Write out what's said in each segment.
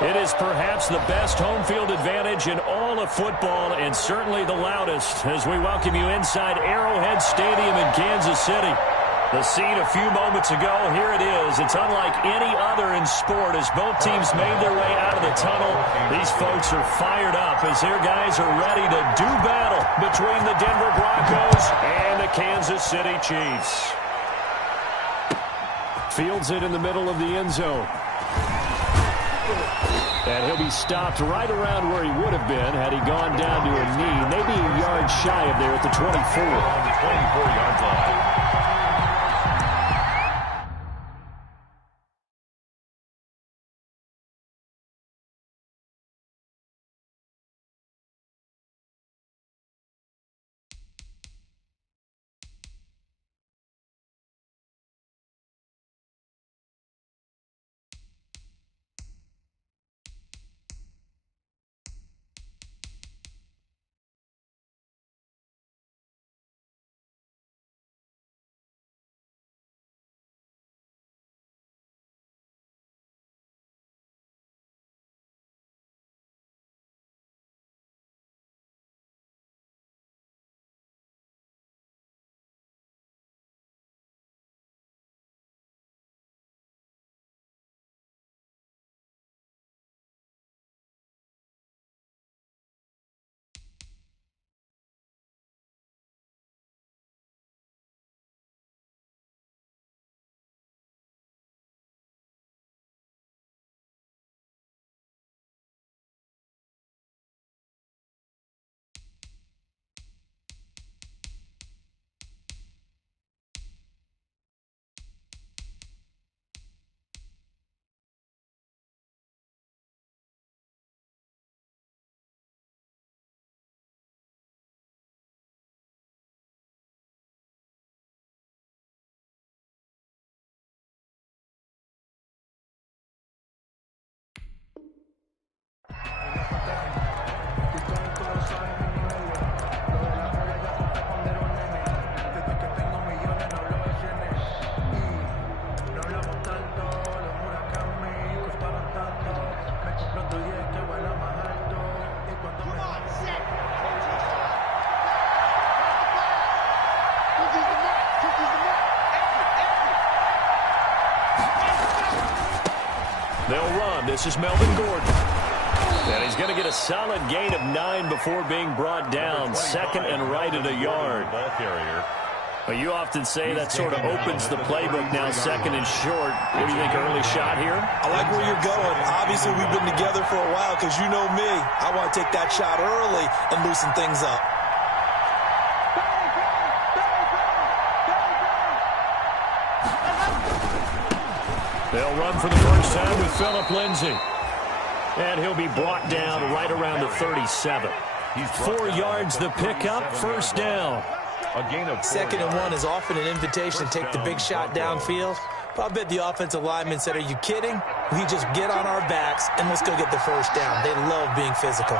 It is perhaps the best home field advantage in all of football, and certainly the loudest, as we welcome you inside Arrowhead Stadium in Kansas City. The scene a few moments ago, here it is. It's unlike any other in sport as both teams made their way out of the tunnel. These folks are fired up as their guys are ready to do battle between the Denver Broncos and the Kansas City Chiefs. Fields it in the middle of the end zone. And he'll be stopped right around where he would have been had he gone down to a knee, maybe a yard shy of there at the 24. On the 24-yard line. They'll run. This is Melvin Gordon. And he's going to get a solid gain of 9 before being brought down. Second and right at a yard. Ball carrier. But you often say that sort of opens the playbook now, second and short. What do you think, early shot here? I like where you're going. Obviously, we've been together for a while because you know me. I want to take that shot early and loosen things up. They'll run for the first time with Phillip Lindsay. And he'll be brought down right around the 37. 4 yards the pickup, first down. A gain of 2nd and 1 is often an invitation to take the big shot downfield. But I bet the offensive lineman said, are you kidding? We just get on our backs and let's go get the first down. They love being physical.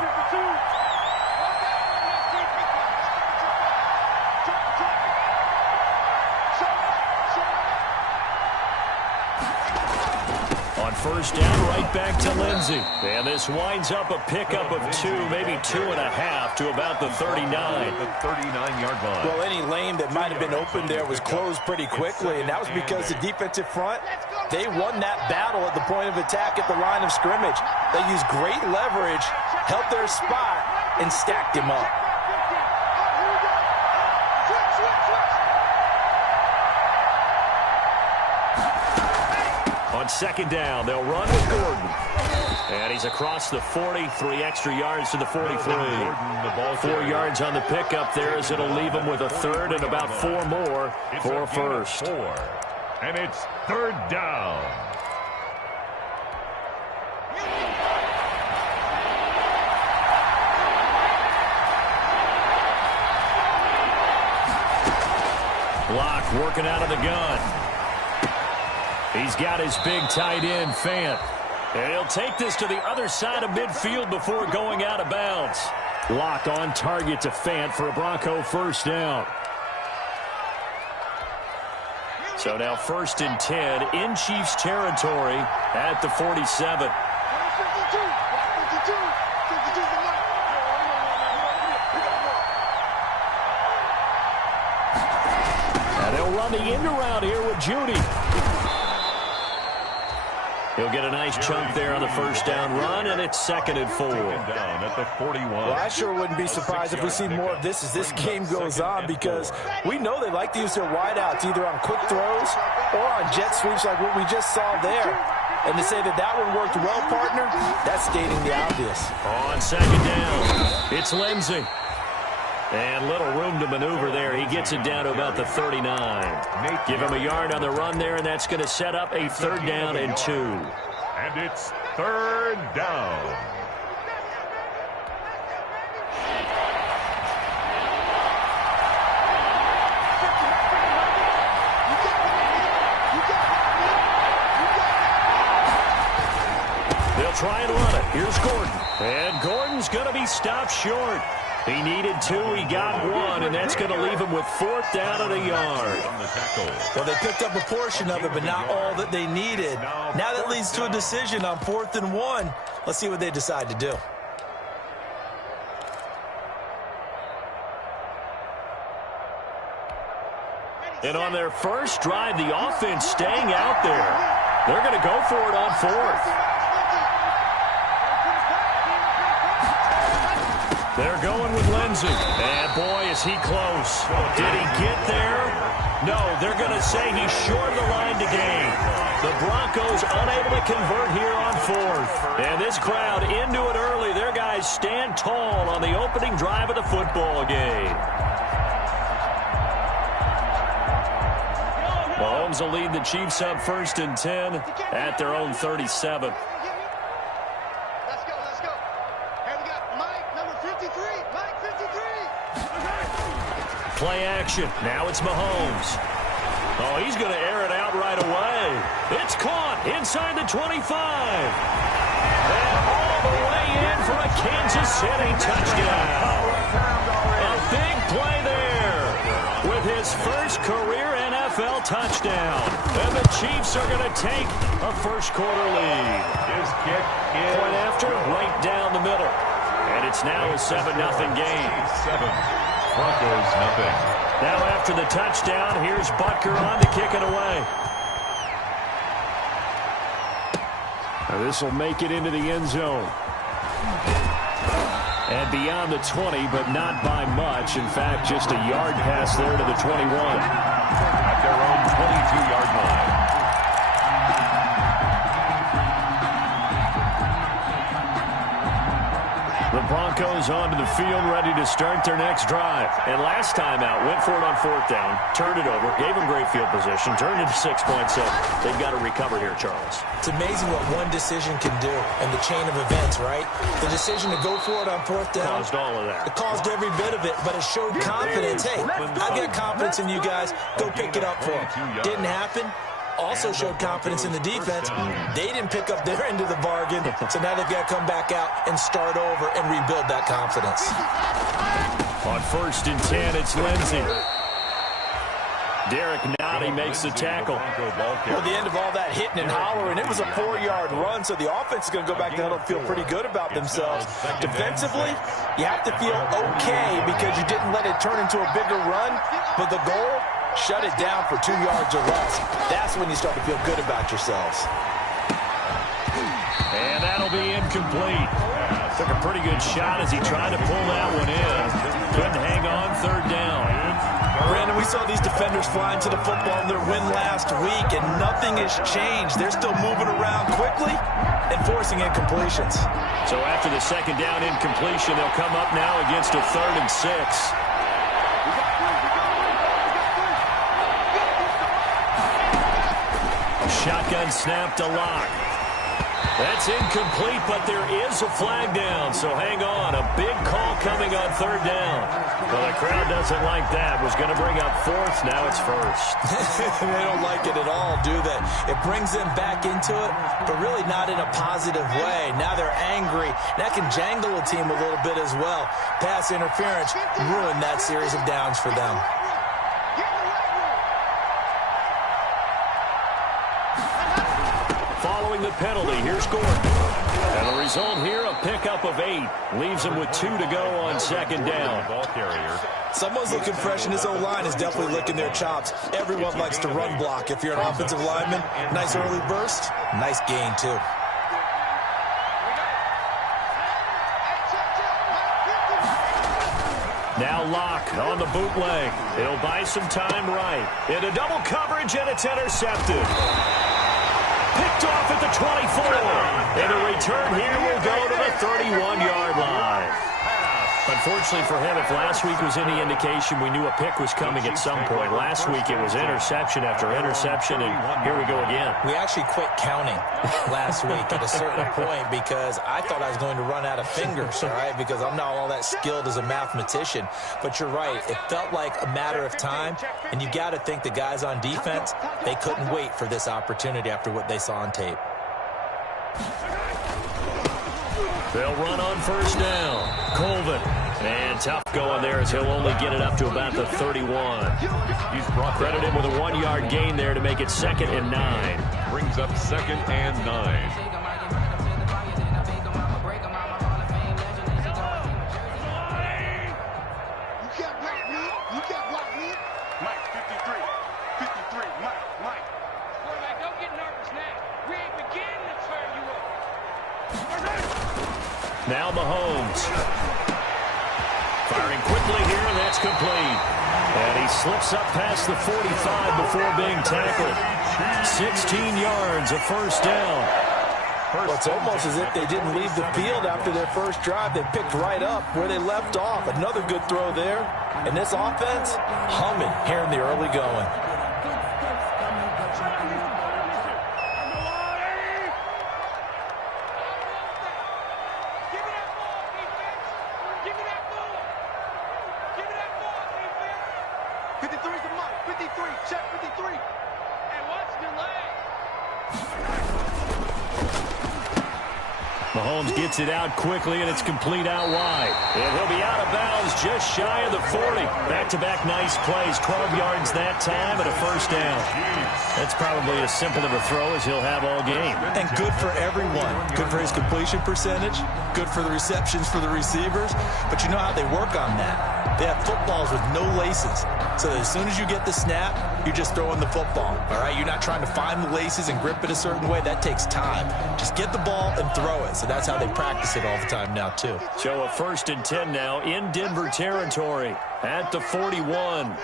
First down, right back to Lindsay. And this winds up a pickup of 2, maybe 2.5 to about the 39. The 39-yard line. Well, any lane that might have been open there was closed pretty quickly, and that was because the defensive front, they won that battle at the point of attack at the line of scrimmage. They used great leverage, held their spot, and stacked him up. On second down, they'll run with Gordon. And he's across the 40, 3 extra yards to the 43. 4 yards on the pickup there as it'll leave him with a third and about 4 more for a first. And it's 3rd down. Block working out of the gun. He's got his big tight end, Fant. And he'll take this to the other side of midfield before going out of bounds. Lock on target to Fant for a Bronco first down. So now 1st and 10 in Chiefs territory at the 47. They'll run the end around here with Judy. He'll get a nice chunk there on the first down run, and it's 2nd and 4. Down at the 41. Well, I sure wouldn't be surprised if we see more of this as this game goes on, because we know they like to use their wideouts either on quick throws or on jet sweeps like what we just saw there. And to say that that one worked well, partner, that's stating the obvious. On 2nd down, it's Lindsey. And little room to maneuver there. He gets it down to about the 39. Give him a yard on the run there, and that's going to set up a 3rd down and 2. And it's 3rd down. They'll try and run it. Here's Gordon. And Gordon's going to be stopped short. He needed 2, he got 1, and that's going to leave him with 4th down and a yard. Well, they picked up a portion of it, but not all that they needed. Now that leads to a decision on 4th and 1. Let's see what they decide to do. And on their first drive, the offense staying out there. They're going to go for it on 4th. They're going with Lindsey. And boy, is he close. Did he get there? No, they're going to say he's short of the line to gain. The Broncos unable to convert here on 4th. And this crowd into it early. Their guys stand tall on the opening drive of the football game. Mahomes will lead the Chiefs up 1st and 10 at their own 37. Play action. Now it's Mahomes. Oh, he's going to air it out right away. It's caught inside the 25. And all the way in for a Kansas City touchdown. A big play there with his first career NFL touchdown. And the Chiefs are going to take a first-quarter lead. His kick is point after, right down the middle. And it's now a 7-0 game. 7. Broncos, nothing. Now after the touchdown, here's Butker on to kick it away. Now this will make it into the end zone. And beyond the 20, but not by much. In fact, just a yard pass there to the 21. At their own 22-yard line. The Broncos onto the field, ready to start their next drive. And last time out, went for it on 4th down, turned it over, gave them great field position, turned it to 6 points. So they've got to recover here, Charles. It's amazing what one decision can do in the chain of events, right? The decision to go for it on 4th down. Caused all of that. It caused every bit of it, but it showed confidence. Hey, I got confidence in you guys. Go pick it up for them. Didn't happen. Also showed confidence in the defense. They didn't pick up their end of the bargain, so now they've got to come back out and start over and rebuild that confidence. On 1st and 10, it's Lindsey. Derek Nottie makes the tackle. Well, the end of all that hitting and hollering, it was a 4-yard run, so the offense is going to go back to the huddle and feel pretty good about themselves. Defensively, you have to feel okay because you didn't let it turn into a bigger run, but the goal, shut it down for 2 yards or less. That's when you start to feel good about yourselves. And that'll be incomplete. Took a pretty good shot as he tried to pull that one in. Couldn't hang on 3rd down. Brandon, we saw these defenders flying to the football in their win last week, and nothing has changed. They're still moving around quickly and forcing incompletions. So after the 2nd down incompletion, they'll come up now against a 3rd and 6. Shotgun snap to Lock. That's incomplete, but there is a flag down, so hang on. A big call coming on 3rd down. Well, the crowd doesn't like that. Was going to bring up 4th, now it's 1st. They don't like it at all, do they? It brings them back into it, but really not in a positive way. Now they're angry. That can jangle a team a little bit as well. Pass interference ruined that series of downs for them. throwing the penalty. Here's Gordon. And the result here, a pickup of 8. Leaves him with 2 to go on second down. Ball carrier. Someone's looking fresh, and this O-line is definitely licking their chops. Everyone likes to run block. If you're an offensive lineman, nice early burst, nice gain, too. Now Locke on the bootleg. He'll buy some time right. Into double coverage, and it's intercepted. Picked off at the 24. And a return here will go to the 31-yard line. Unfortunately for him, if last week was any indication, we knew a pick was coming at some point. Last week it was interception after interception, and here we go again. We actually quit counting last week at a certain point because I thought I was going to run out of fingers, all right, because I'm not all that skilled as a mathematician. But you're right. It felt like a matter of time, and you got to think the guys on defense, they couldn't wait for this opportunity after what they saw on tape. They'll run on first down. Colvin. And tough going there as he'll only get it up to about the 31. He's brought Credit him with a 1-yard gain there to make it 2nd and 9. Brings up 2nd and 9. Now Mahomes. Firing quickly here, and that's complete. And he slips up past the 45 before being tackled. 16 yards, a first down. Well, it's almost as if they didn't leave the field after their first drive. They picked right up where they left off. Another good throw there. And this offense, humming here in the early going. Mahomes gets it out quickly, and it's complete out wide. And he'll be out of bounds just shy of the 40. Back-to-back nice plays, 12 yards that time, and a first down. That's probably as simple of a throw as he'll have all game. And good for everyone. Good for his completion percentage. Good for the receptions for the receivers. But you know how they work on that. They have footballs with no laces. So that as soon as you get the snap, you're just throwing the football. All right, you're not trying to find the laces and grip it a certain way. That takes time. Just get the ball and throw it. So that's how they practice it all the time now, too. So a 1st and 10 now in Denver territory at the 41.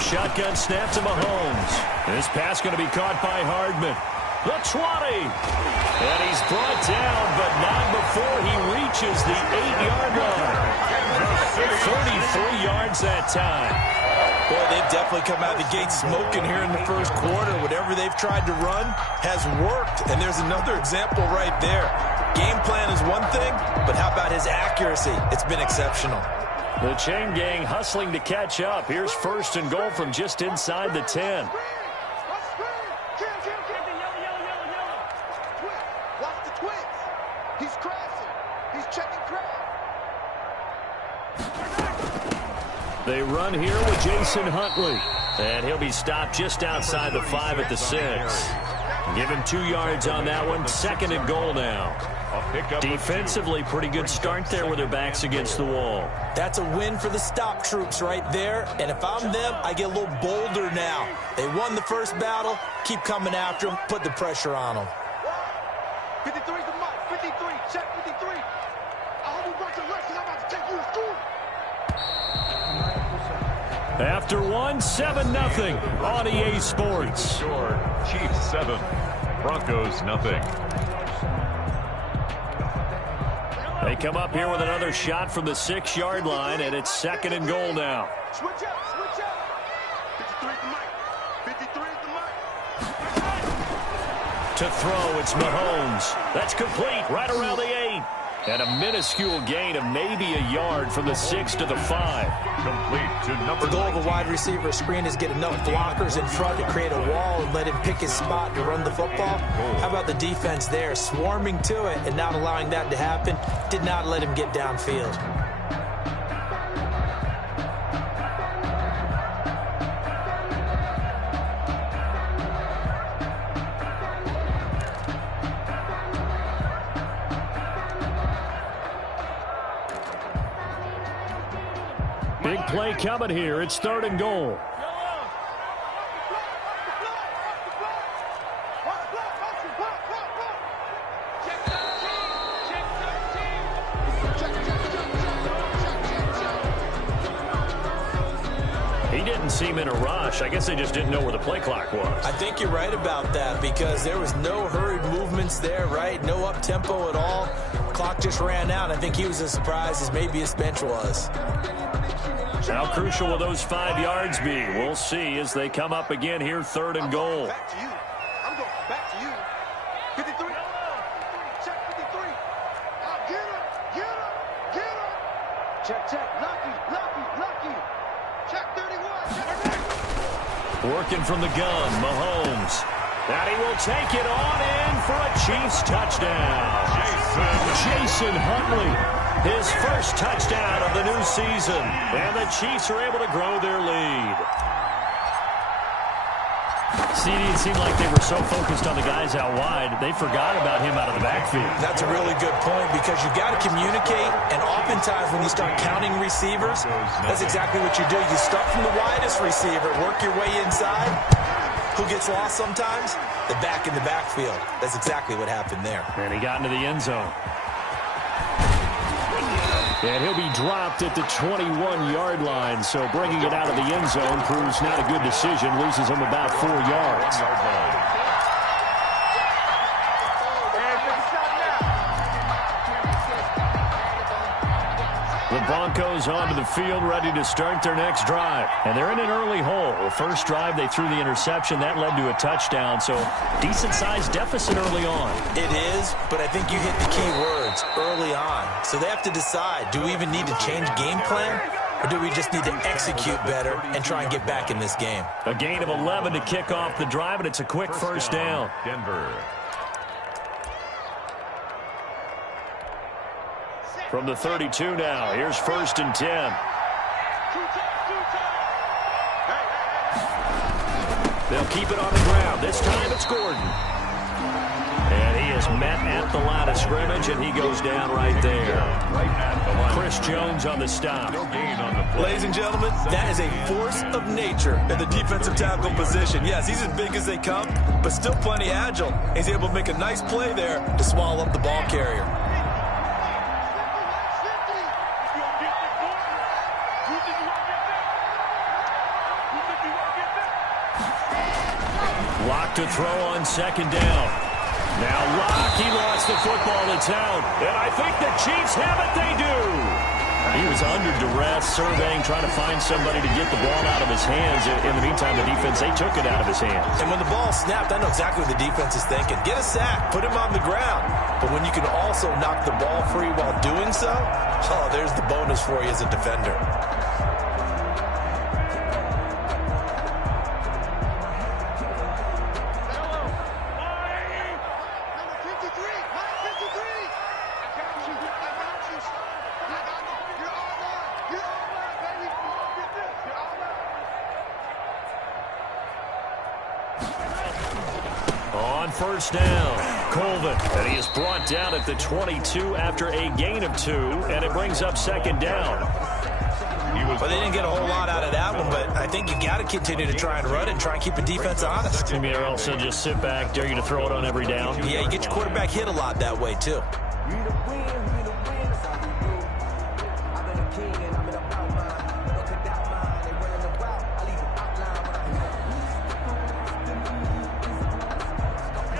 Shotgun snap to Mahomes. This pass going to be caught by Hardman. The 20. And he's brought down, but not before he reaches the 8-yard line. 33 yards that time. Boy, they've definitely come out of the gate smoking here in the first quarter. Whatever they've tried to run has worked. And there's another example right there. Game plan is one thing, but how about his accuracy? It's been exceptional. The chain gang hustling to catch up. Here's 1st and goal from just inside the 10. They run here with Jason Huntley. And he'll be stopped just outside the 5 at the 6. Give him 2 yards on that one. 2nd and goal now. Defensively, pretty good start there with their backs against the wall. That's a win for the stop troops right there. And if I'm them, I get a little bolder now. They won the first battle. Keep coming after them. Put the pressure on them. 53's the mark. 53. Check 53. I hope you brought your legs because I'm about to take you to school. After 7-0 on EA Sports. Score. Chiefs 7, Broncos nothing. They come up here with another shot from the 6-yard line, and it's 2nd and goal now. Switch up, switch up. 53's the mic. 53's the mic. To throw, it's Mahomes. That's complete right around the 8. And a minuscule gain of maybe a yard from the 6 to the 5. Complete to number The goal of a wide receiver screen is get enough blockers in front to create a wall and let him pick his spot to run the football. How about the defense there, swarming to it and not allowing that to happen? Did not let him get downfield. play coming here. It's 3rd and goal. He didn't seem in a rush. I guess they just didn't know where the play clock was. I think you're right about that because there was no hurried movements there, right? No up-tempo at all. Clock just ran out. I think he was as surprised as maybe his bench was. How crucial will those 5 yards be? We'll see as they come up again here, 3rd and goal. Back to you. I'm going back to you. 53. Check 53. Get him. Get him. Get him. Check. Lucky. Check 31. Working from the gun, Mahomes. And he will take it on in for a Chiefs touchdown. Jason Huntley, his first touchdown of the new season. And the Chiefs are able to grow their lead. CD, it seemed like they were so focused on the guys out wide, they forgot about him out of the backfield. That's a really good point because you got to communicate, and oftentimes when you start counting receivers, that's exactly what you do. You start from the widest receiver, work your way inside. Who gets lost sometimes? The back in the backfield. That's exactly what happened there. And he got into the end zone. And he'll be dropped at the 21-yard line, so bringing it out of the end zone proves not a good decision, loses him about 4 yards. The Broncos onto the field, ready to start their next drive. And they're in an early hole. The first drive, they threw the interception. That led to a touchdown, so decent-sized deficit early on. It is, but I think you hit the key words, early on. So they have to decide, do we even need to change game plan? Or do we just need to execute better and try and get back in this game? A gain of 11 to kick off the drive, and it's a quick first down. Denver. From the 32 now, here's 1st and 10. They'll keep it on the ground. This time it's Gordon. And he is met at the line of scrimmage, and he goes down right there. Chris Jones on the stop. Ladies and gentlemen, that is a force of nature in the defensive tackle position. Yes, he's as big as they come, but still plenty agile. He's able to make a nice play there to swallow up the ball carrier. Lock to throw on 2nd down. Now Lock, he lost the football. It's out. And I think the Chiefs have it. They do. He was under duress, surveying, trying to find somebody to get the ball out of his hands. In the meantime, the defense, they took it out of his hands. And when the ball snapped, I know exactly what the defense is thinking. Get a sack, put him on the ground. But when you can also knock the ball free while doing so, oh, there's the bonus for you as a defender. On 1st down, Colvin, and he is brought down at the 22 after a gain of 2, and it brings up 2nd down. Well, they didn't get a whole lot out of that one, but I think you got to continue to try and run it and try and keep the defense honest. Maybe or else they'll just sit back, dare you to throw it on every down. Yeah, you get your quarterback hit a lot that way, too.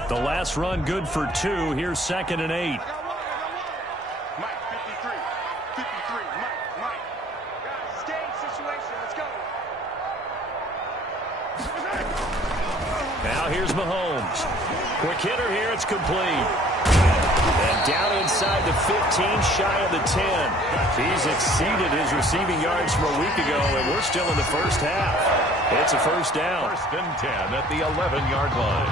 The last run good for 2. Here's 2nd and 8. Mike, 53. 53. Mike. Guys, stay in situation. Let's go. Now here's Mahomes. Quick hitter here. It's complete. And down inside the 15, shy of the 10. He's exceeded his receiving yards from a week ago, and we're still in the first half. It's a first down. 1st and 10 at the 11-yard line.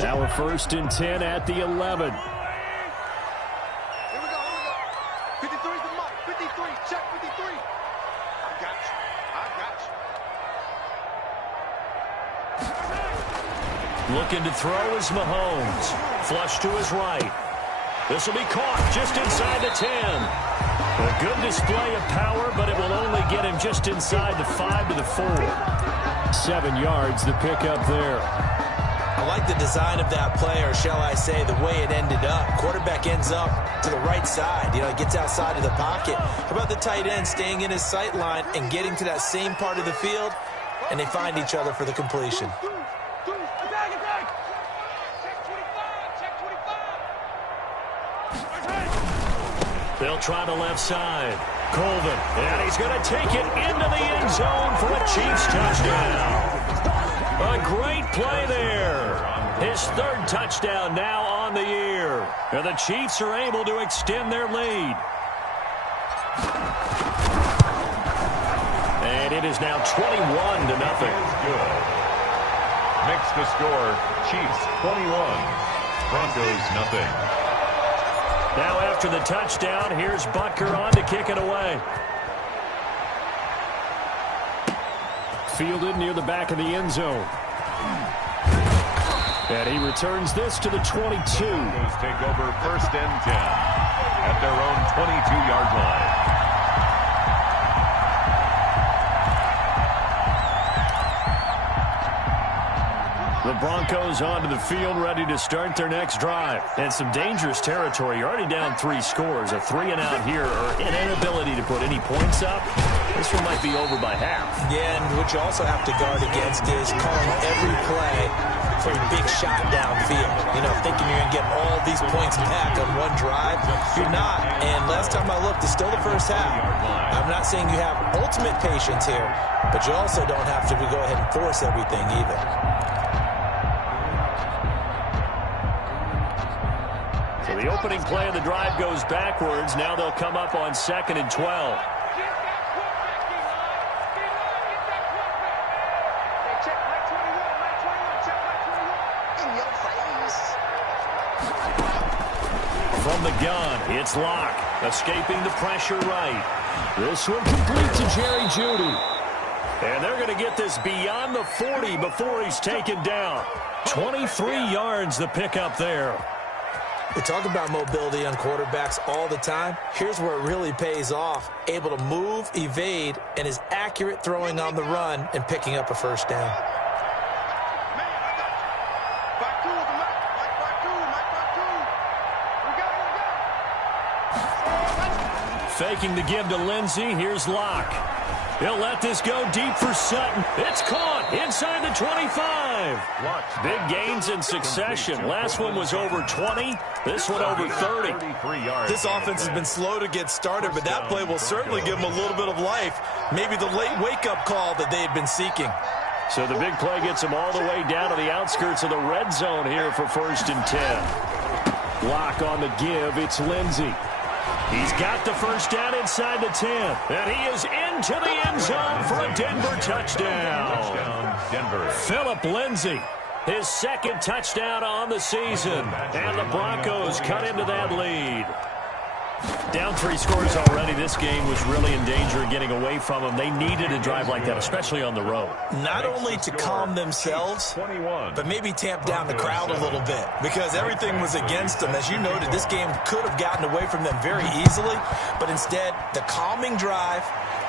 Now a 1st and 10 at the 11. Here we go. 53 is the mark. 53. Check 53. I got you. Looking to throw is Mahomes. Flush to his right. This will be caught just inside the 10. A good display of power, but it will only get him just inside the 5 to the 4. 7 yards, the pickup there. I like the design of that play, or shall I say the way it ended up. Quarterback ends up to the right side. He gets outside of the pocket. How about the tight end staying in his sight line and getting to that same part of the field, and they find each other for the completion. They'll try the left side. Colvin, and he's going to take it into the end zone for a Chiefs touchdown. A great play there. His 3rd touchdown now on the year. And the Chiefs are able to extend their lead. And it is now 21-0. Good. Makes the score Chiefs 21, Broncos nothing. Now after the touchdown, here's Butker on to kick it away. Fielded near the back of the end zone. And he returns this to the 22. Broncos take over 1st and 10 at their own 22-yard line. The Broncos onto the field, ready to start their next drive. And some dangerous territory. You're already down 3 scores. A 3-and-out here, or an inability to put any points up. This one might be over by half. Yeah, and what you also have to guard against is calling every play for a big shot downfield. Thinking you're going to get all these points back on one drive. You're not. And last time I looked, it's still the first half. I'm not saying you have ultimate patience here, but you also don't have to go ahead and force everything either. So the opening play of the drive goes backwards. Now they'll come up on 2nd and 12. From the gun, it's Locke, escaping the pressure right. This one complete to Jerry Jeudy. And they're going to get this beyond the 40 before he's taken down. 23 yards the pickup there. We talk about mobility on quarterbacks all the time. Here's where it really pays off. Able to move, evade, and is accurate throwing on the run and picking up a 1st down. Faking the give to Lindsey. Here's Locke. He'll let this go deep for Sutton. It's caught inside the 25. Big gains in succession. Last one was over 20. This one over 30. This offense has been slow to get started, but that play will certainly give them a little bit of life. Maybe the late wake-up call that they had been seeking. So the big play gets them all the way down to the outskirts of the red zone here for 1st and 10. Locke on the give. It's Lindsey. He's got the 1st down inside the 10. And he is into the end zone for a Denver touchdown. Denver. Phillip Lindsey, his 2nd touchdown on the season. And the Broncos cut into that lead. Down 3 scores already. This game was really in danger of getting away from them. They needed a drive like that, especially on the road. Not only to calm themselves, but maybe tamp down the crowd a little bit, because everything was against them. As you noted, this game could have gotten away from them very easily, but instead, the calming drive,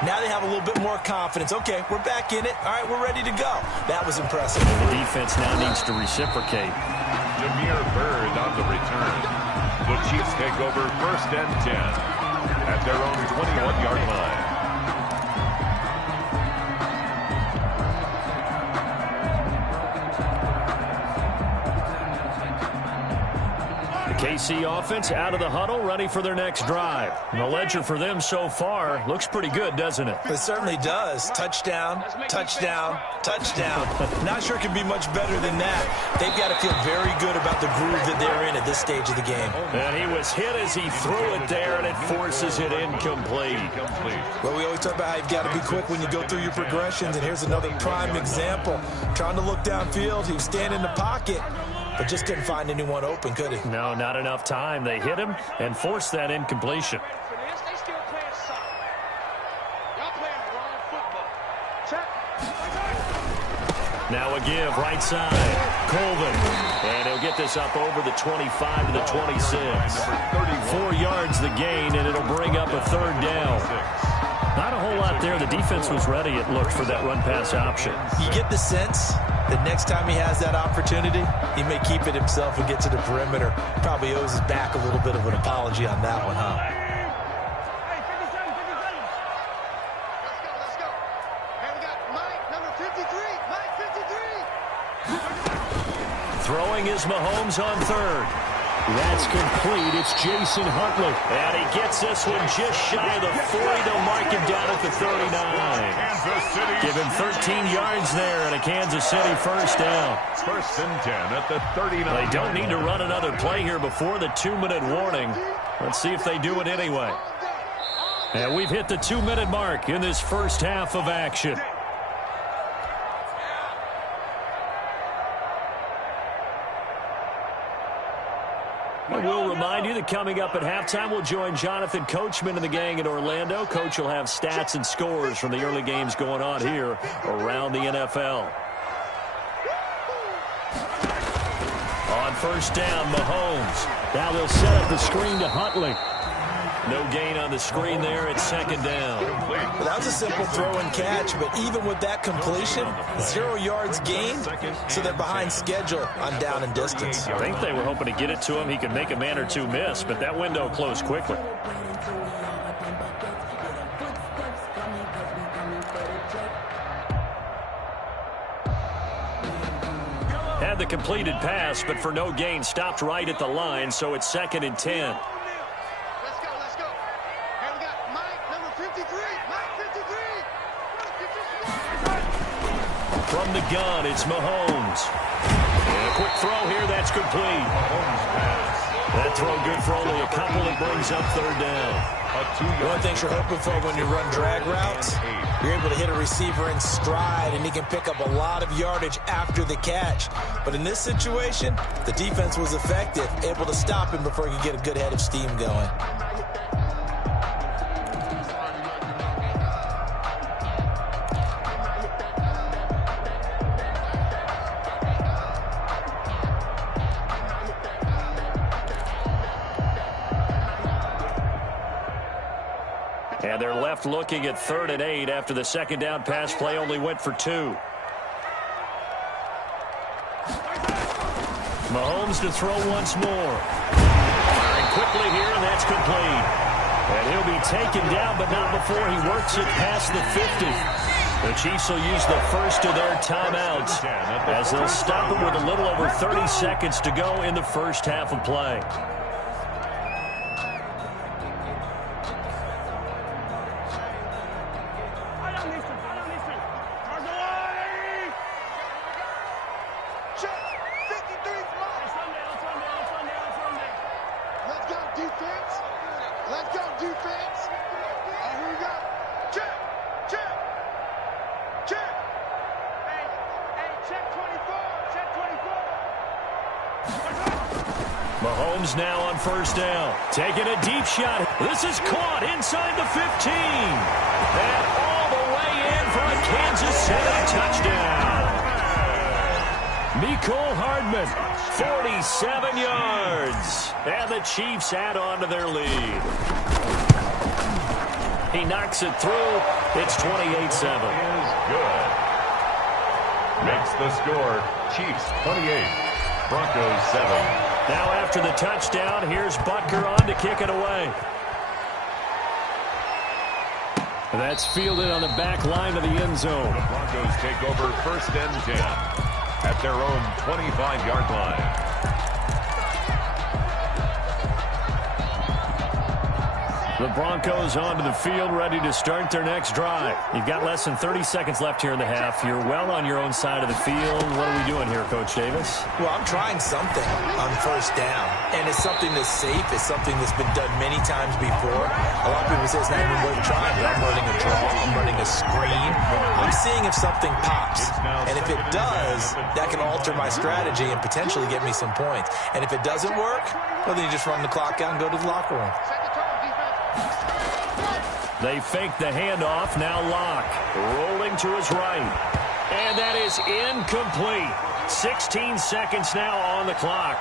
now they have a little bit more confidence. Okay, we're back in it. All right, we're ready to go. That was impressive. The defense now needs to reciprocate. Jameer Byrd on the return. The Chiefs take over 1st and 10 at their own 21-yard line. KC offense out of the huddle, ready for their next drive. And the ledger for them so far looks pretty good, doesn't it? It certainly does. Touchdown, touchdown, touchdown. Not sure it can be much better than that. They've got to feel very good about the groove that they're in at this stage of the game. And he was hit as he threw it there, and it forces it incomplete. Well, we always talk about how you've got to be quick when you go through your progressions, and here's another prime example. Trying to look downfield, he was standing in the pocket, but just couldn't find anyone open, could he? No, not enough time. They hit him and forced that incompletion. Now a give, right side. Colvin. And he'll get this up over the 25 to the 26. 4 yards the gain, and it'll bring up a third down. Not a whole lot there. The defense was ready, it looked, for that run-pass option. You get the sense that next time he has that opportunity, he may keep it himself and get to the perimeter. Probably owes his back a little bit of an apology on that one, huh? Let's go. Hey, we got Mike, number 53. Mike, 53. Throwing is Mahomes on third. That's complete. It's Jason Huntley. And he gets this one just shy of the 40. They'll mark him down at the 39. Give him 13 yards there and a Kansas City first down. First and 10 at the 39. They don't need to run another play here before the 2-minute warning. Let's see if they do it anyway. And we've hit the 2-minute mark in this first half of action. We'll remind you that coming up at halftime, we'll join Jonathan Coachman and the gang in Orlando. Coach will have stats and scores from the early games going on here around the NFL. On first down, Mahomes. Now they'll set up the screen to Huntley. No gain on the screen there. It's second down. Well, that was a simple throw and catch, but even with that completion, 0 yards gained, so they're behind schedule on down and distance. I think they were hoping to get it to him. He could make a man or two miss, but that window closed quickly. Had the completed pass, but for no gain, stopped right at the line, so it's second and 10. From the gun, it's Mahomes. And a quick throw here, that's complete. That throw good for only a couple. It brings up third down. One thing you're hoping for when you run drag routes, you're able to hit a receiver in stride, and he can pick up a lot of yardage after the catch. But in this situation, the defense was effective, able to stop him before he could get a good head of steam going. And they're left looking at 3rd and 8 after the second down pass play only went for 2. Mahomes to throw once more. Firing quickly here, and that's complete. And he'll be taken down, but not before he works it past the 50. The Chiefs will use the first of their timeouts as they'll stop him with a little over 30 seconds to go in the first half of play. Mahomes now on first down. Taking a deep shot. This is caught inside the 15. And all the way in for a Kansas City touchdown. Mecole Hardman, 47 yards. And the Chiefs add on to their lead. He knocks it through. It's 28-7. Good. Makes the score. Chiefs 28, Broncos 7. Now after the touchdown, here's Butker on to kick it away. That's fielded on the back line of the end zone. The Broncos take over first and 10 at their own 25-yard line. The Broncos onto the field, ready to start their next drive. You've got less than 30 seconds left here in the half. You're well on your own side of the field. What are we doing here, Coach Davis? Well, I'm trying something on first down, and it's something that's safe. It's something that's been done many times before. A lot of people say it's not even worth trying, but I'm running a draw. I'm running a screen. I'm seeing if something pops, and if it does, that can alter my strategy and potentially get me some points. And if it doesn't work, well, then you just run the clock out and go to the locker room. They fake the handoff. Now Locke rolling to his right. And that is incomplete. 16 seconds now on the clock.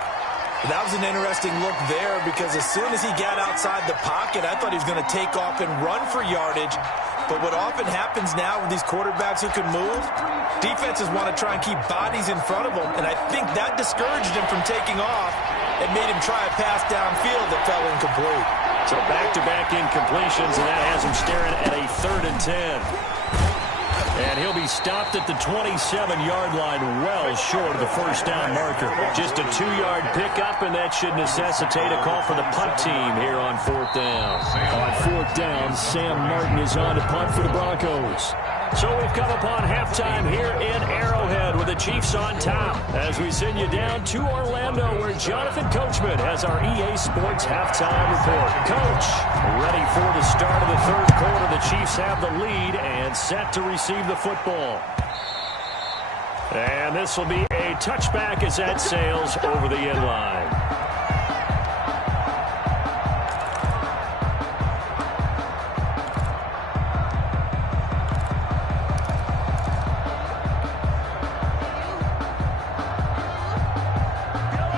That was an interesting look there because as soon as he got outside the pocket, I thought he was going to take off and run for yardage. But what often happens now with these quarterbacks who can move, defenses want to try and keep bodies in front of them, and I think that discouraged him from taking off and made him try a pass downfield that fell incomplete. So back-to-back incompletions, and that has him staring at a 3rd and 10. And he'll be stopped at the 27-yard line, well short of the first down marker. Just a 2-yard pickup, and that should necessitate a call for the punt team here on 4th down. On 4th down, Sam Martin is on to punt for the Broncos. So we've come upon halftime here in Arrowhead with the Chiefs on top as we send you down to Orlando where Jonathan Coachman has our EA Sports halftime report. Coach, ready for the start of the 3rd quarter. The Chiefs have the lead and set to receive the football. And this will be a touchback as that sails over the end line.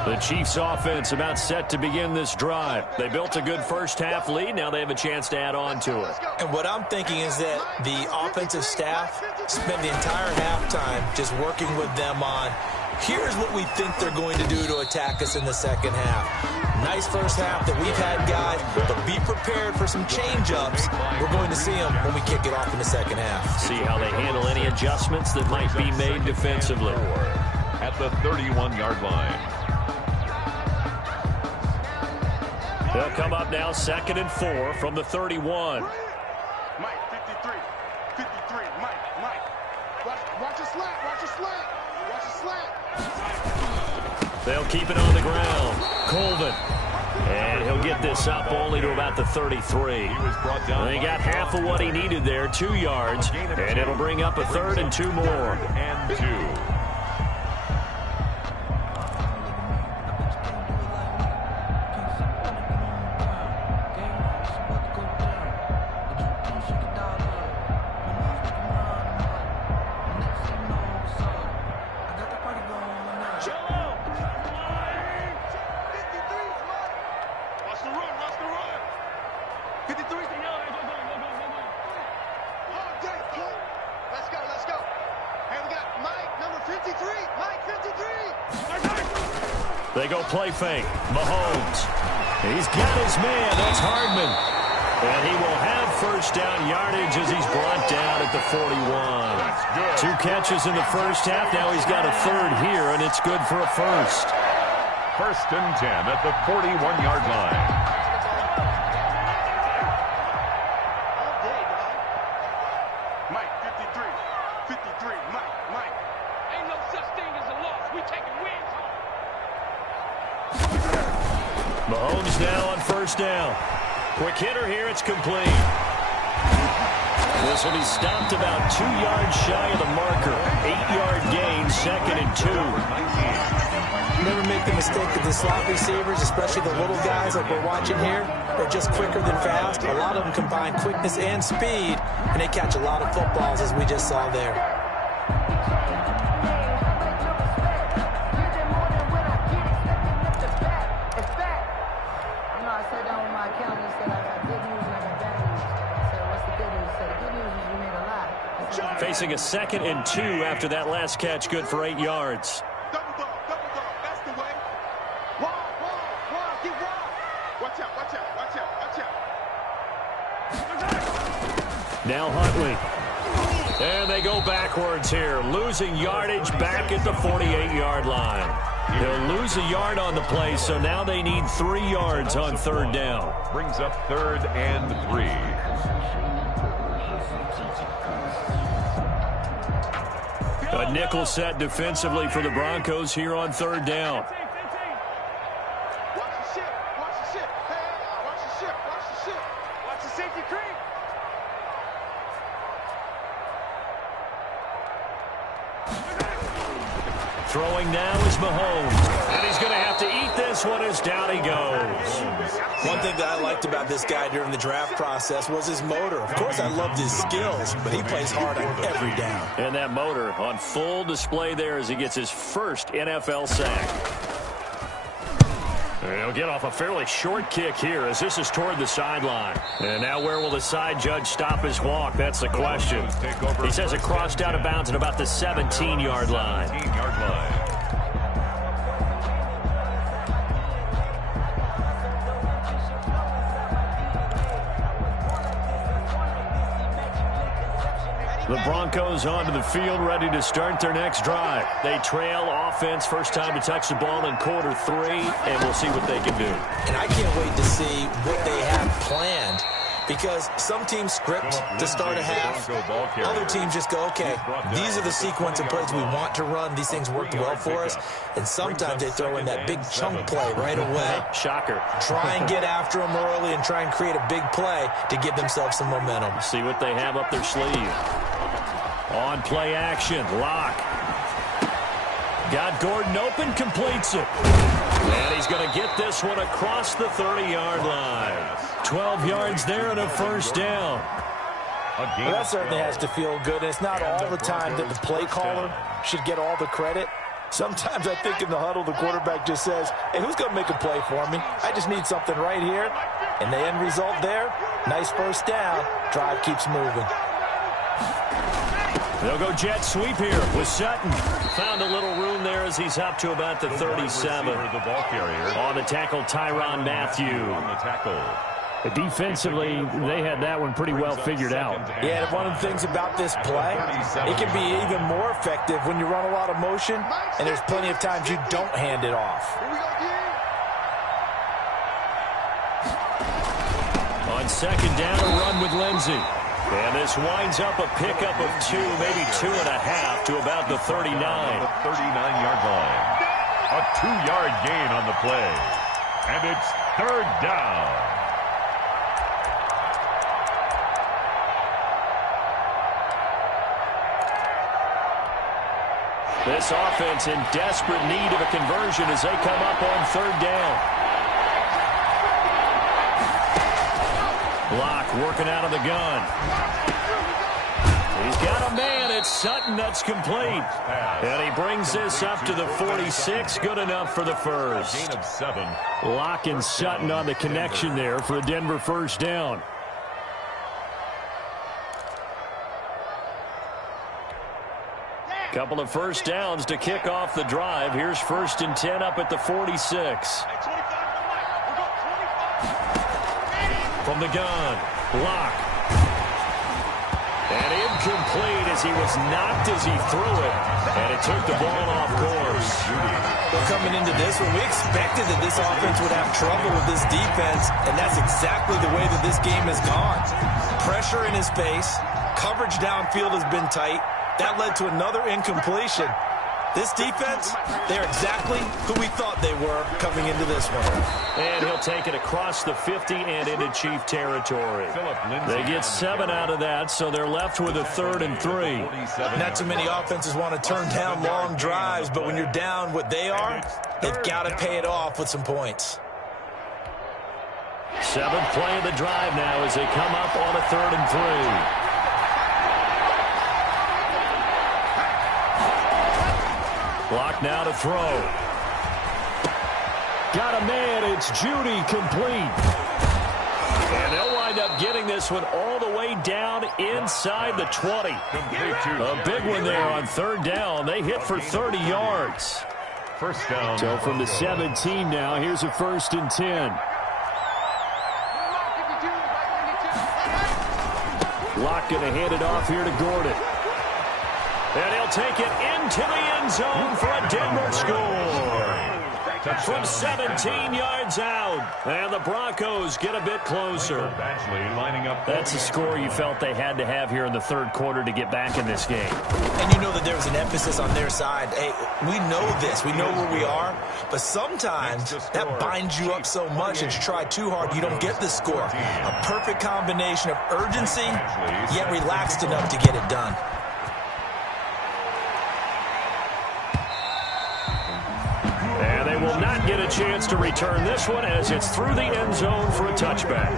The Chiefs offense about set to begin this drive. They built a good first-half lead. Now they have a chance to add on to it. And what I'm thinking is that the offensive staff spent the entire halftime just working with them on, here's what we think they're going to do to attack us in the second half. Nice first half that we've had, guys, but be prepared for some change-ups. We're going to see them when we kick it off in the second half. See how they handle any adjustments that might be made defensively. At the 31-yard line. They'll come up now 2nd and 4 from the 31. Mike, 53. 53. Mike. Watch a slant. Watch a slant. Watch a slant. They'll keep it on the ground. Colvin. And he'll get this up only to about the 33. They got half of what he needed there, 2 yards. And it'll bring up a 3rd and 2 more. And 2. They go play fake. Mahomes. He's got his man. That's Hardman. And he will have first down yardage as he's brought down at the 41. 2 catches in the first half. Now he's got a 3rd here, and it's good for a first. 1st and 10 at the 41-yard line. Mike, 53. 53. Mike. Ain't no such thing as a loss. We taking wins home. Mahomes now on first down. Quick hitter here. It's complete. This will be stopped about 2 yards shy of the marker. 8-yard gain, 2nd and 2. Never make the mistake that the slot receivers, especially the little guys like we're watching here, are just quicker than fast. A lot of them combine quickness and speed, and they catch a lot of footballs, as we just saw there. Facing a 2nd and 2 after that last catch, good for 8 yards. Double dog, that's the way. Wall, get wall. Watch out. Now Huntley. And they go backwards here, losing yardage back at the 48-yard line. They'll lose a yard on the play, so now they need 3 yards on 3rd down. Brings up 3rd and 3. A nickel set defensively for the Broncos here on 3rd down. Watch the ship. Hey, watch the ship. Watch the safety creep. Throwing now is Mahomes. And he's going to have to eat this one as down he goes. One thing that I liked about this guy during the draft process was his motor. Of course, I loved his skills, but he plays hard on every down. And that motor on full display there as he gets his first NFL sack. And he'll get off a fairly short kick here as this is toward the sideline. And now where will the side judge stop his walk? That's the question. He says it crossed out of bounds at about the 17-yard line. The Broncos onto the field, ready to start their next drive. They trail offense, first time to touch the ball in quarter 3, and we'll see what they can do. And I can't wait to see what they have planned, because some teams script to start a half. Other teams just go, okay, these are the sequence of plays we want to run. These things worked well for us. And sometimes they throw in that big chunk play right away. Shocker. Try and get after them early and try and create a big play to give themselves some momentum. See what they have up their sleeve. On play action, Locke. Got Gordon open, completes it. And he's going to get this one across the 30-yard line. 12 yards there and a first down. Well, that certainly has to feel good. It's not all the time that the play caller should get all the credit. Sometimes I think in the huddle, the quarterback just says, hey, who's going to make a play for me? I just need something right here. And the end result there, nice first down. Drive keeps moving. They'll go jet sweep here with Sutton. Found a little room there as he's up to about the 37. On the tackle, Tyrann Mathieu. Defensively, they had that one pretty well figured out. Yeah, and one of the things about this play, it can be even more effective when you run a lot of motion, and there's plenty of times you don't hand it off. On second down, a run with Lindsey. And this winds up a pickup of 2, maybe 2.5 to about the 39. The 39-yard line. A 2-yard gain on the play. And it's third down. This offense in desperate need of a conversion as they come up on third down. Block working out of the gun. He's got a man. It's Sutton. That's complete. And he brings this up to the 46. Good enough for the first. Gain of 7. Locke and Sutton on the connection there for a Denver first down. Couple of first downs to kick off the drive. Here's 1st and 10 up at the 46. From the gun, Locke. And incomplete as he was knocked as he threw it. And it took the ball off course. Well, coming into this one, we expected that this offense would have trouble with this defense, and that's exactly the way that this game has gone. Pressure in his face. Coverage downfield has been tight. That led to another incompletion. This defense, they're exactly who we thought they were coming into this one. And he'll take it across the 50 and into Chief territory. They get 7 out of that, so they're left with a 3rd and 3. Not too many offenses want to turn down long drives, but when you're down what they are, they've got to pay it off with some points. 7th play of the drive now as they come up on a 3rd and 3. Block now to throw. Got a man. It's Judy, complete. And they'll wind up getting this one all the way down inside the 20. A big one there on 3rd down. They hit for 30 yards. First down. So from the 17 now, here's a 1st and 10. Locke going to hand it off here to Gordon. And he'll take it into the end zone for a Denver score. From 17 yards out. And the Broncos get a bit closer. That's a score you felt they had to have here in the 3rd quarter to get back in this game. And you know that there was an emphasis on their side. Hey, we know this. We know where we are. But sometimes that binds you up so much that you try too hard, you don't get the score. A perfect combination of urgency, yet relaxed enough to get it done. will not get a chance to return this one as it's through the end zone for a touchback.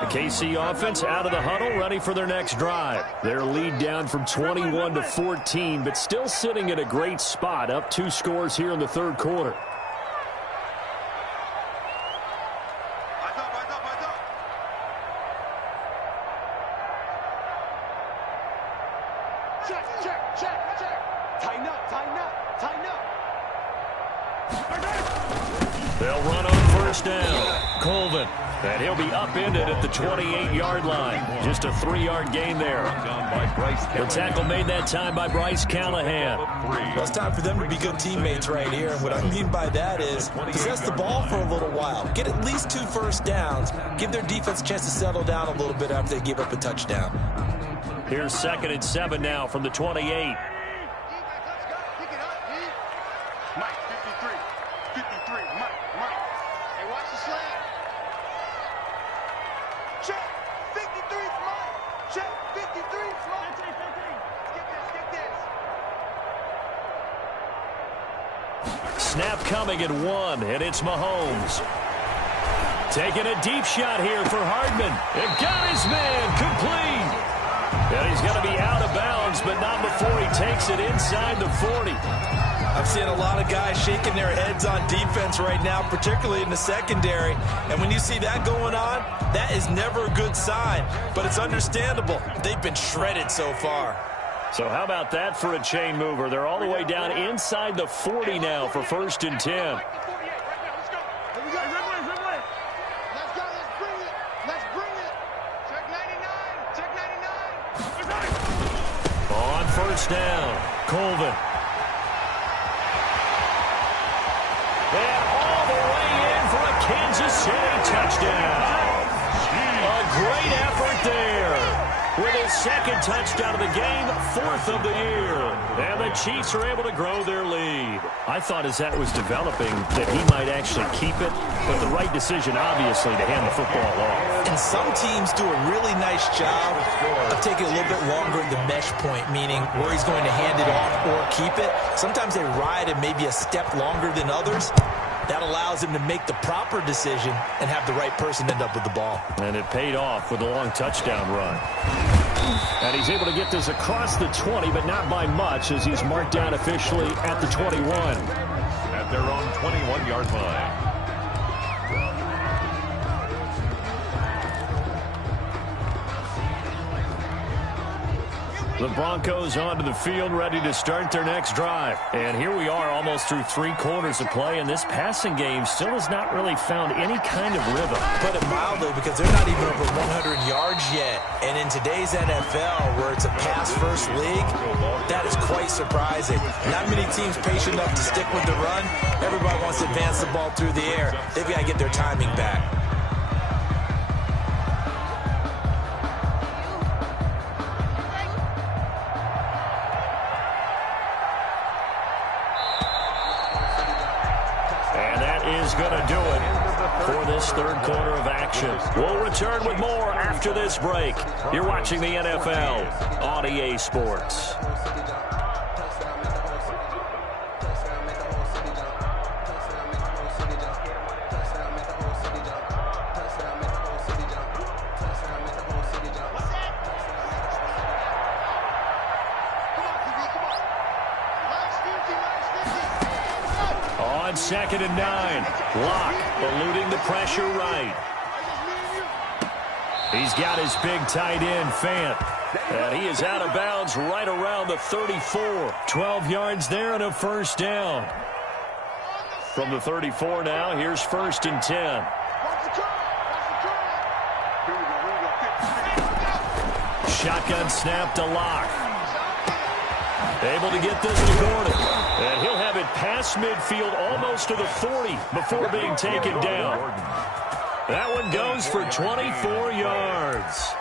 The KC offense out of the huddle, ready for their next drive. Their lead down from 21 to 14, but still sitting at a great spot, up 2 scores here in the third quarter. They'll run on first down. Colvin. And he'll be upended at the 28-yard line. Just a 3-yard gain there. The tackle made that time by Bryce Callahan. Well, it's time for them to be good teammates right here. And what I mean by that is possess the ball for a little while. Get at least 2 first downs. Give their defense a chance to settle down a little bit after they give up a touchdown. Here's 2nd and 7 now from the 28. Snap coming at 1, and it's Mahomes. Taking a deep shot here for Hardman. It got his man complete. And he's going to be out of bounds, but not before he takes it inside the 40. I'm seeing a lot of guys shaking their heads on defense right now, particularly in the secondary. And when you see that going on, that is never a good sign. But it's understandable. They've been shredded so far. So how about that for a chain mover? They're all the way down inside the 40 now for 1st and 10. On first down, Colvin. And all the way in for a Kansas City touchdown. A great effort there. With his 2nd touchdown of the game, 4th of the year. And the Chiefs are able to grow their lead. I thought as that was developing that he might actually keep it, but the right decision, obviously, to hand the football off. And some teams do a really nice job of taking a little bit longer at the mesh point, meaning where he's going to hand it off or keep it. Sometimes they ride it maybe a step longer than others. That allows him to make the proper decision and have the right person end up with the ball. And it paid off with a long touchdown run. And he's able to get this across the 20, but not by much, as he's marked down officially at the 21. At their own 21-yard line. The Broncos onto the field, ready to start their next drive. And here we are almost through 3 quarters of play, and this passing game still has not really found any kind of rhythm. Put it mildly, because they're not even over 100 yards yet. And in today's NFL, where it's a pass-first league, that is quite surprising. Not many teams patient enough to stick with the run. Everybody wants to advance the ball through the air. They've got to get their timing back. Going to do it for this 3rd quarter of action. We'll return with more after this break. You're watching the NFL on EA Sports. On 2nd and 9. Lock eluding the pressure right. He's got his big tight end, Fant. And he is out of bounds right around the 34. 12 yards there and a 1st down. From the 34 now, here's 1st and 10. Shotgun snap to Lock. Able to get this to Gordon. And he'll have it past midfield almost to the 40 before being taken down. That one goes for 24 yards.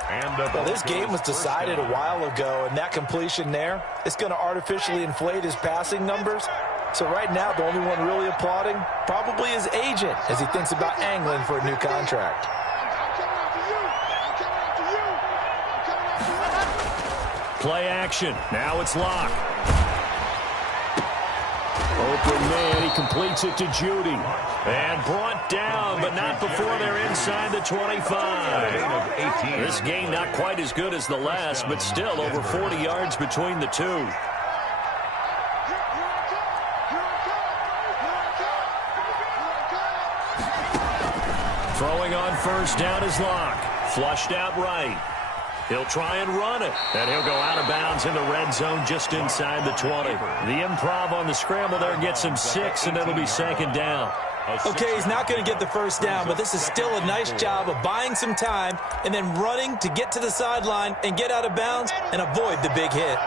Well, this game was decided a while ago, and that completion there is going to artificially inflate his passing numbers. So right now, the only one really applauding probably his agent as he thinks about angling for a new contract. Play action. Now it's Lock. Open man, he completes it to Judy. And brought down, but not before they're inside the 25. This game not quite as good as the last, but still over 40 yards between the two. Throwing on first down is Locke. Flushed out right. He'll try and run it. And he'll go out of bounds in the red zone just inside the 20. The improv on the scramble there gets him 6, and it'll be second down. Okay, he's not going to get the first down, but this is still a nice job of buying some time and then running to get to the sideline and get out of bounds and avoid the big hit.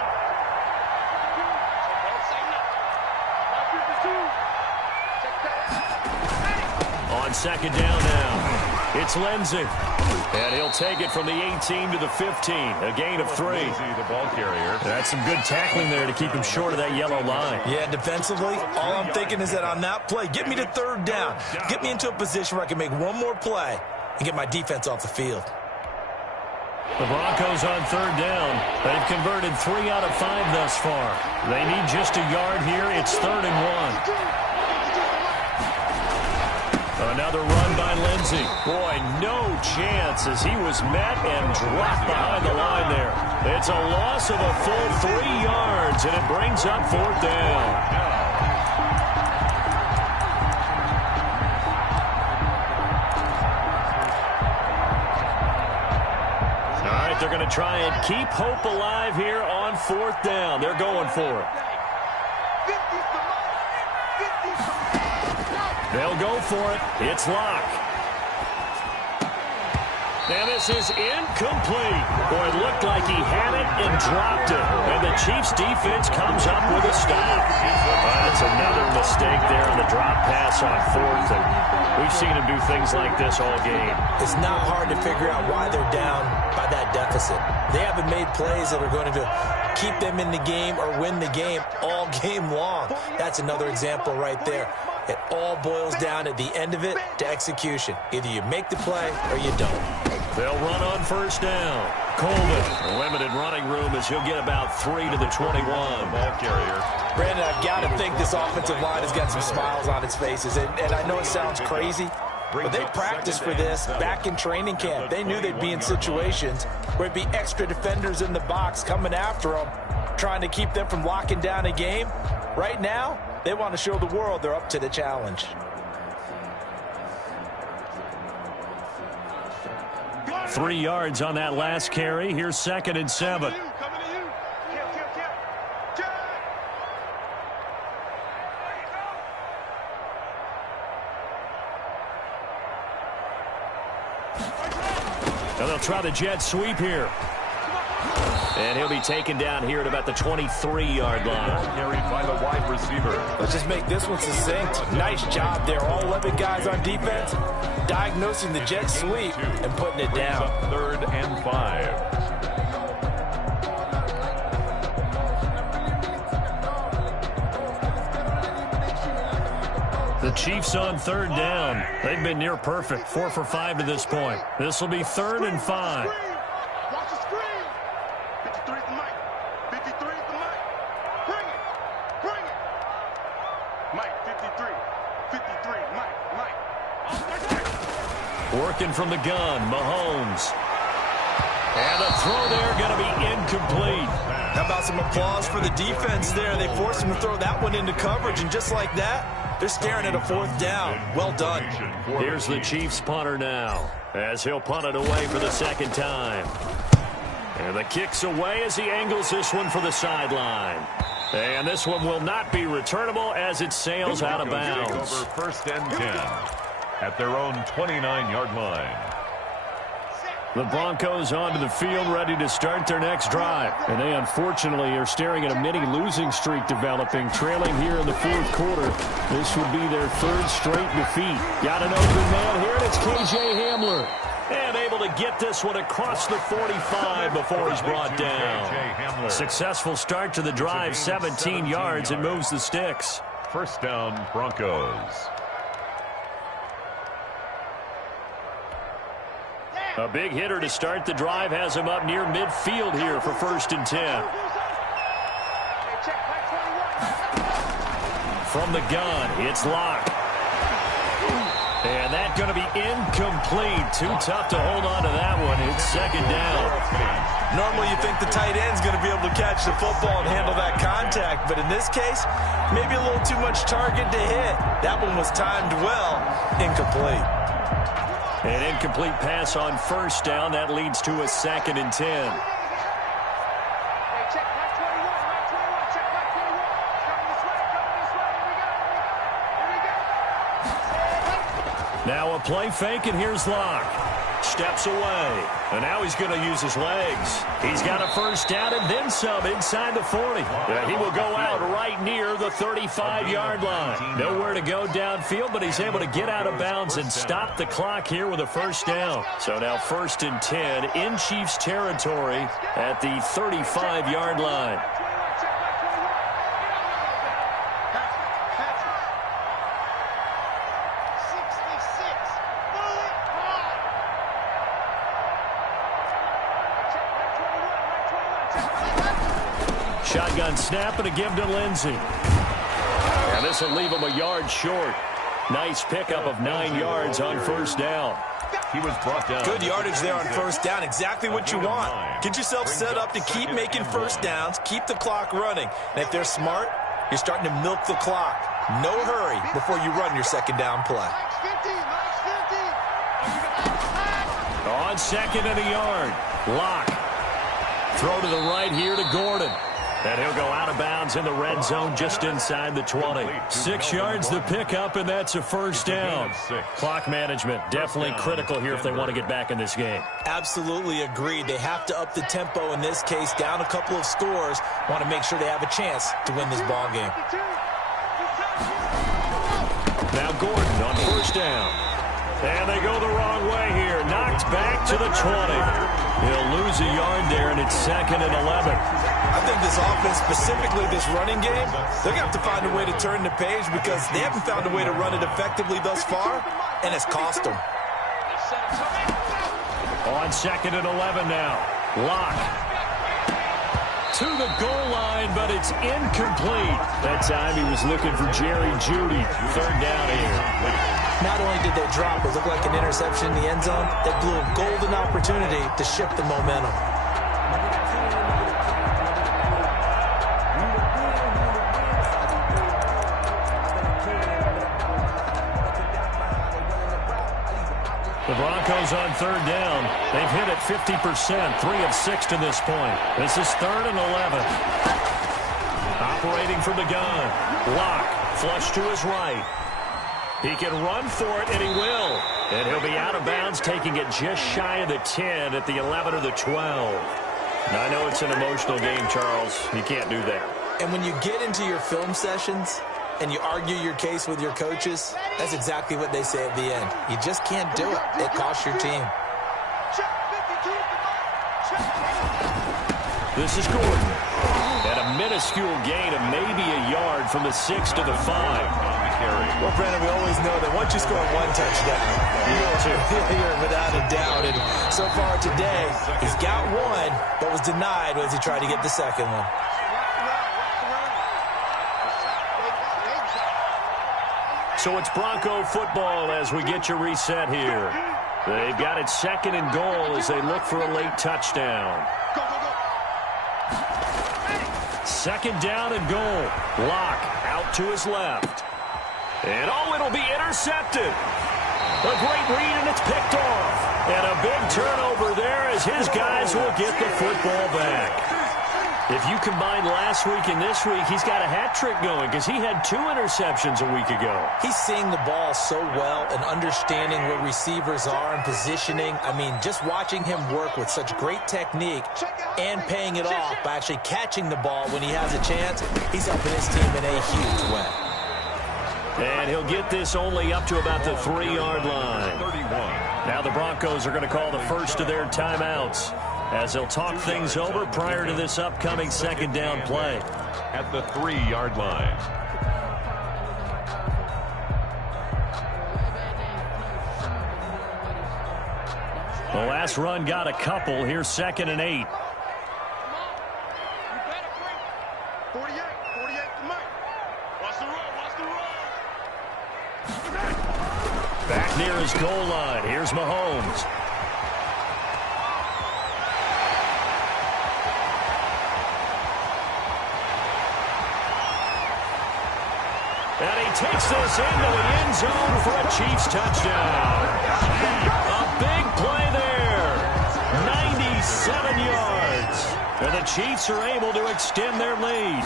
On second down now, it's Lindsey. And he'll take it from the 18 to the 15, a gain of 3. The ball carrier. That's some good tackling there to keep him short of that yellow line. Yeah, defensively, all I'm thinking is that on that play, get me to third down. Get me into a position where I can make one more play and get my defense off the field. The Broncos on third down. They've converted 3 out of 5 thus far. They need just a yard here. It's 3rd and 1. Another run by Lindsey. Boy, no chance as he was met and dropped behind the line there. It's a loss of a full 3 yards, and it brings up 4th down. All right, they're going to try and keep hope alive here on 4th down. They're going for it. They'll go for it. It's Locke. And this is incomplete. Boy, it looked like he had it and dropped it. And the Chiefs defense comes up with a stop. That's another mistake there on the drop pass on 4th. And we've seen him do things like this all game. It's not hard to figure out why they're down by that deficit. They haven't made plays that are going to keep them in the game or win the game all game long. That's another example right there. It all boils down at the end of it to execution. Either you make the play or you don't. They'll run on first down. Colvin, limited running room as he'll get about 3 to the 21. Ball carrier. Brandon, I've got to think this offensive line has got some smiles on its faces. And I know it sounds crazy, but they practiced for this back in training camp. They knew they'd be in situations where it'd be extra defenders in the box coming after them, trying to keep them from locking down a game. Right now, they want to show the world they're up to the challenge. 3 yards on that last carry. Here's 2nd and 7. Now they'll try the jet sweep here. And he'll be taken down here at about the 23-yard line. Carried by the wide receiver. Let's just make this one succinct. Nice job there. All 11 guys on defense diagnosing the jet sweep and putting it down. 3rd and 5. The Chiefs on 3rd down. They've been near perfect. 4 for 5 to this point. This will be 3rd and 5. Watch the screen. 53 is the mic. 53 is the mic. Bring it. Bring it. Mike, 53. 53. Mike. Working from the gun, Mahomes. And a throw there going to be incomplete. How about some applause for the defense there? They forced him to throw that one into coverage, and just like that, they're staring at a 4th down. Well done. Here's the Chiefs punter now, as he'll punt it away for the 2nd time. And the kick's away as he angles this one for the sideline. And this one will not be returnable as it sails out of bounds. Over 1st and 10 at their own 29-yard line. The Broncos onto the field ready to start their next drive. And they unfortunately are staring at a mini losing streak developing, trailing here in the 4th quarter. This would be their 3rd straight defeat. Got an open man here, and it's K.J. Hamler. And able to get this one across the 45 before he's brought down. Successful start to the drive, 17 yards, and moves the sticks. 1st down, Broncos. A big hitter to start the drive has him up near midfield here for 1st and 10. From the gun, it's Locke. And that's going to be incomplete. Too tough to hold on to that one. It's second down. Normally you think the tight end's going to be able to catch the football and handle that contact, but in this case, maybe a little too much target to hit. That one was timed well. Incomplete. An incomplete pass on first down. That leads to a 2nd and 10. Now a play fake, and here's Locke. Steps away, and now he's going to use his legs. He's got a first down and then some inside the 40. He will go out right near the 35-yard line. Nowhere to go downfield, but he's able to get out of bounds and stop the clock here with a first down. So now 1st and 10 in Chiefs territory at the 35-yard line. Shotgun snap and a give to Lindsey. And this will leave him a yard short. Nice pickup of 9 yards on first down. He was brought down. Good yardage there on first down. Exactly what you want. Get yourself set up to keep making first downs, keep the clock running. And if they're smart, you're starting to milk the clock. No hurry before you run your second down play. On 2nd and a yard. Locke. Throw to the right here to Gordon. And he'll go out of bounds in the red zone just inside the 20. 6 yards the pickup, and that's a first down. Clock management definitely critical here if they want to get back in this game. Absolutely agreed. They have to up the tempo in this case, down a couple of scores. Want to make sure they have a chance to win this ball game. Now Gordon on first down. And they go the wrong way here. Knocked back to the 20. He'll lose a yard there, and it's 2nd and 11. I think this offense, specifically this running game, they're going to have to find a way to turn the page because they haven't found a way to run it effectively thus far, and it's cost them. On 2nd and 11 now. Locke. To the goal line, but it's incomplete. That time he was looking for Jerry Jeudy. 3rd down here. Not only did they drop what looked like an interception in the end zone, they blew a golden opportunity to shift the momentum. The Broncos on 3rd down. They've hit it 50%, 3 of 6 to this point. This is 3rd and 11. Operating from the gun. Locke, flush to his right. He can run for it, and he will. And he'll be out of bounds, taking it just shy of the 10 at the 11 or the 12. Now, I know it's an emotional game, Charles. You can't do that. And when you get into your film sessions and you argue your case with your coaches, that's exactly what they say at the end. You just can't do it. It costs your team. This is Gordon. And a minuscule gain of maybe a yard from the 6 to the 5. Well, Brandon, we always know that once you score one touchdown, you're without a doubt. And so far today, he's got one, but was denied as he tried to get the second one. So it's Bronco football as we get you reset here. They've got it 2nd and goal as they look for a late touchdown. 2nd down and goal. Locke out to his left. And, it'll be intercepted. A great read, and it's picked off. And a big turnover there as his guys will get the football back. If you combine last week and this week, he's got a hat trick going because he had 2 interceptions a week ago. He's seeing the ball so well and understanding where receivers are and positioning. I mean, just watching him work with such great technique and paying it off by actually catching the ball when he has a chance, he's helping his team in a huge way. And he'll get this only up to about the 3-yard line. Now the Broncos are going to call the first of their timeouts as they'll talk things over prior to this upcoming 2nd down play. At the 3-yard line. The last run got a couple. Here's 2nd and 8. 48 to Mike. Back near his goal line. Here's Mahomes. And he takes this into the end zone for a Chiefs touchdown. A big play there. 97 yards. And the Chiefs are able to extend their lead.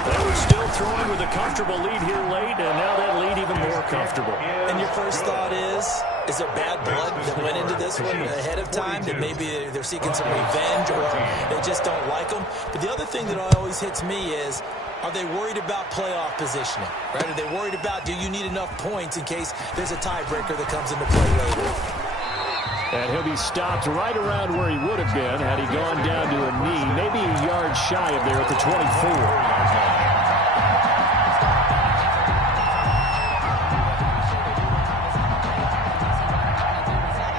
They were still throwing with a comfortable lead here late, and now that lead even more comfortable. And your first thought is there bad blood that went into this one ahead of time? That maybe they're seeking some revenge or they just don't like them? But the other thing that always hits me is, are they worried about playoff positioning? Right? Are they worried about, do you need enough points in case there's a tiebreaker that comes into play later? And he'll be stopped right around where he would have been had he gone down to a knee, maybe a yard shy of there at the 24.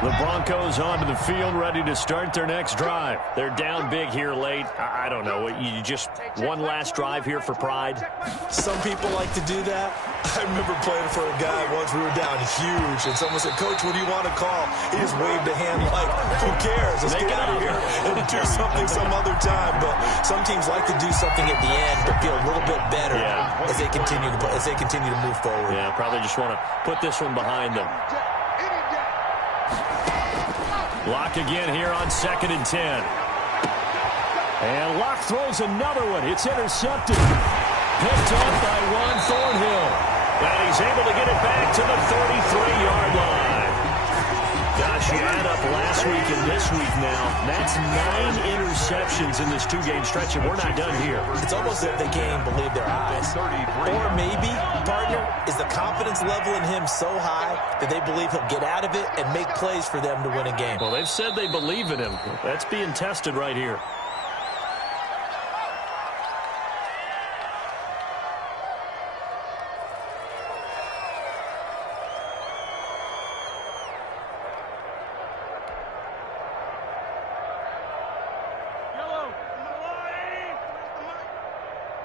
The Broncos onto the field, ready to start their next drive. They're down big here late. I don't know. You just one last drive here for pride? Some people like to do that. I remember playing for a guy once. We were down huge, and someone said, "Coach, what do you want to call?" He just waved a hand like, "Who cares? Let's get out of here and do something some other time." But some teams like to do something at the end, but feel a little bit better as they continue to move forward. Yeah, probably just want to put this one behind them. Locke again here on 2nd and 10. And Locke throws another one. It's intercepted. Picked up by Juan Thornhill. And he's able to get it back to the 33-yard line. Gosh, you add up last week and this week now. That's 9 interceptions in this 2-game stretch, and we're not done here. It's almost as if they can't even believe their eyes. Or maybe, partner, is the confidence level in him so high that they believe he'll get out of it and make plays for them to win a game. Well, they've said they believe in him. That's being tested right here.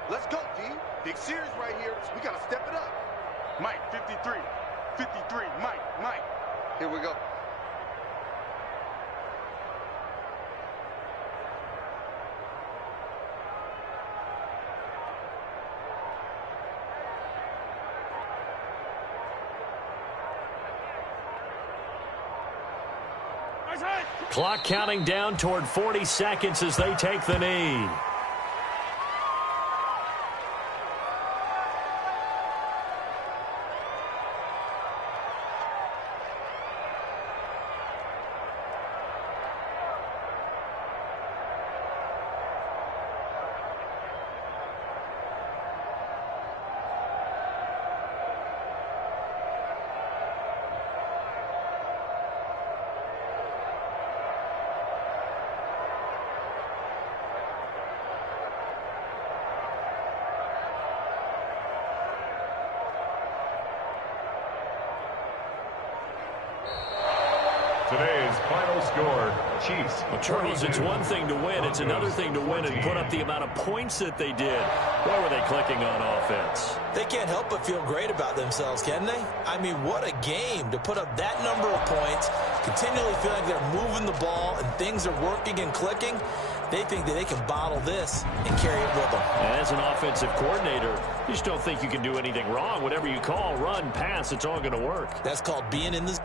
Let's go, D. Big series right here. We got to step it up. Mike, 53. 53. Mike. Here we go. Clock counting down toward 40 seconds as they take the knee. Today's final score, Chiefs. Well, Charles, it's one thing to win. It's another thing to win and put up the amount of points that they did. Where were they clicking on offense? They can't help but feel great about themselves, can they? I mean, what a game to put up that number of points, continually feel like they're moving the ball and things are working and clicking. They think that they can bottle this and carry it with them. As an offensive coordinator, you just don't think you can do anything wrong. Whatever you call, run, pass, it's all going to work. That's called being in the